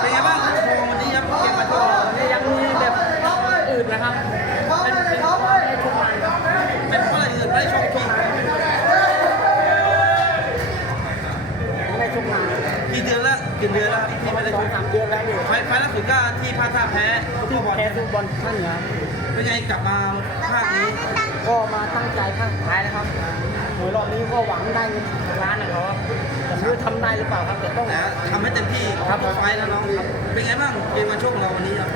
เป็นไงบ้างโชว์วันนี้ครับเกมมาโชว์นี่ยังมีแบบอื่นนะครับเป็นเป็นในทุกวันเป็นเพราะอะไรอื่นไม่ได้ชว์ทีในทุกวันกี่เดือนแล้วกี่เดือนแล้วครับที่ไม่ได้ชองว์สามเดือนแล้วอยู่ไฟไฟล่าสุดก็ที่พลาดท่าแพ้ที่บอลแพ้ทุกบอลท่านเหนือเป็นไงกลับมาภาคนี้ก็มาตั้งใจภาคสุดท้ายนะครับ หวยรอบนี้ก็หวังได้เงินล้านนะครับแต่ไม่รู้ทำได้หรือเปล่าครับแต่ต้องแต่ทำให้เต็มที่ครับ ไฟล์แล้วน้องเป็นไงบ้างเกมมาโชคของเราวันนี้ครับ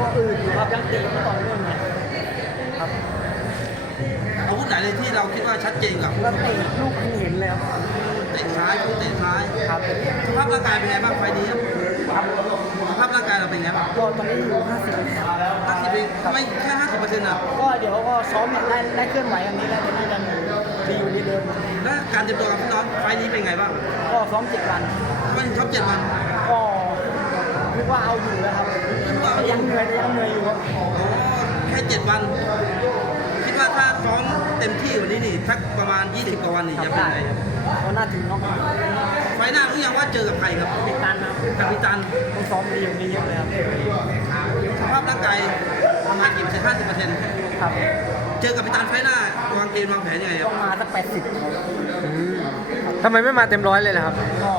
ก็อื่นอยู่ครับยังตะไม่ต่อเนื่องไงครับอาวุธไหนเลยที่เราคิดว่าชัดเจนกับก็เตะลูกให้เห็นเลยครับเตะซ้ายคู่เตะซ้ายครับสภาพร่างกายเป็นไงบ้างไฟล์นี้ครับสภาพร่างกายเราเป็นไงบ้างก็ตอนนี้อยู่ห้าสิบห้าสิบเองทำไมแค่ห้าสิบเปอร์เซ็นต์อะก็เดี๋ยวก็ซ้อมได้ได้เคลื่อนไหวกันนี้แล้วเดี๋ยวน่าจะอยู่ที่เดิม แล้ว การเตรียมตัวกับพี่น้องไฟล์นี้เป็นไงบ้างก็ซ้อมเจ็ดวันทำไมถึงชอบเจ็ดวันก็คิดว่าเอาอยู่แล้วครับแต่ยังเหนื่อยแต่ยังเหนื่อยอยู่ครับโอ้แค่เจ็ดวัน คิดว่าถ้าซ้อมเต็มที่กวันนี้นี่สักประมาณ 20กว่าวันนี่จะเป็นไงครับก็น่าถึงน้องไฟล์หน้ารู้ยังว่าเจอกับใครครับติดตันนะกับพี่ตันต้องซ้อมดีอย่างนี้เยอะเลยครับสภาพร่างกายประมาณกี่เปอร์เซ็นต์ห้าสิบเปอร์เซ็นต์ครับ เจอกับพี่ตันไฟล์ห น้าวางเกมวางแผนยังไงคต้รัอบงมาสักแปดสิบทำไมไม่มาเต็มร้อยเลยล่ะครับ ก็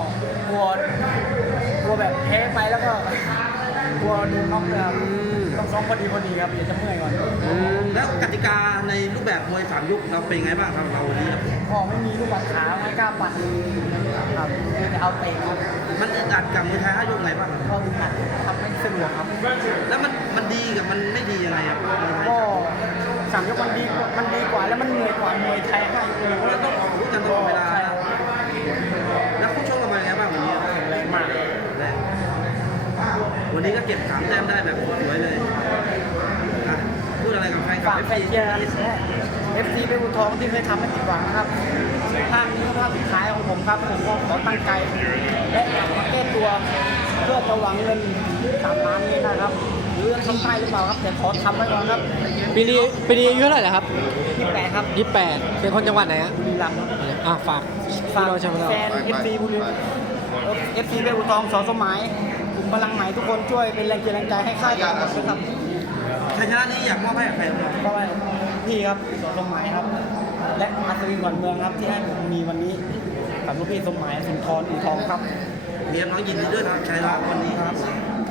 กลัวกลัวแบบแพ้ไปแล้วก็กลัวโดนน็อกเลยครับต้องซ้อมพอดีพอดีครับเดี๋ยวจะเมื่อยก่อนแล้วกติกาในรูปแบบมวยสามยุคเราเป็นไงบ้างครับเราวันนี้ครับก็ไม่มีลูกบอลขาไม่กล้าปัดครับจะเอาเตะครับมันอึดอัดกับมวยไทยห้ายกไงบ้างครับก็อึดอัดทำไม่สะดวกครับ แล้วมันมันดีกับมันไม่ดียังไงครับมวยไทยก็ สามยกมันดีมันดีกว่าแล้วมันเหนื่อยกว่ามวยไทยห้ายกเลยเราต้องออกอาวุธกันตลอดเวลาใช่ครับแล้วคู่ชกเราเป็นไงบ้างวันนี้แรงมากแรงวันนี้ก็เก็บสามแต้มได้แบบสวยเลยอะพูดอะไรกับแฟนคลัฝาบกแฟนเชียร์เอฟซีเป็นบุญทองที่เคยทำให้ผิดหวังนะครับภาคนี้ภาคสุดท้ายของผมครับผมก็ขอตั้งใจและกลับมาแก้ตัว เพื่อจะหวังเงินสามล้าน หรือทำได้หรือเปล่าครับแต่ขอทำไว้ก่อนครับปีนี้ปีนี้อายุเท่าไหร่แล้วครับที่แปดครับยี่แปดเป็นคนจังหวัดไหนฮะบุรีรัมย์ครับอะฝากพี่ฝากน้องชาวเราแฟนเอฟซีบุรีเอฟซีเป็นบุญทองสอนสมัยกลุ่มพลังใหม่ทุกคนช่วยเป็นแรงเชียร์แรงใจให้ค่ายต่อนะครับชัยชนะนี้อยากมอบให้กับใครบ้างก็ให้พี่ครับสอนสมัยครับ และอัศวินขวัญเมืองครับที่ให้ผมมีวันนี้กับลูกพี่สมหมายสุนทรอูทองครับเรียนน้องยินดีด้วยนะครับชัยชนะวันนี้ครับ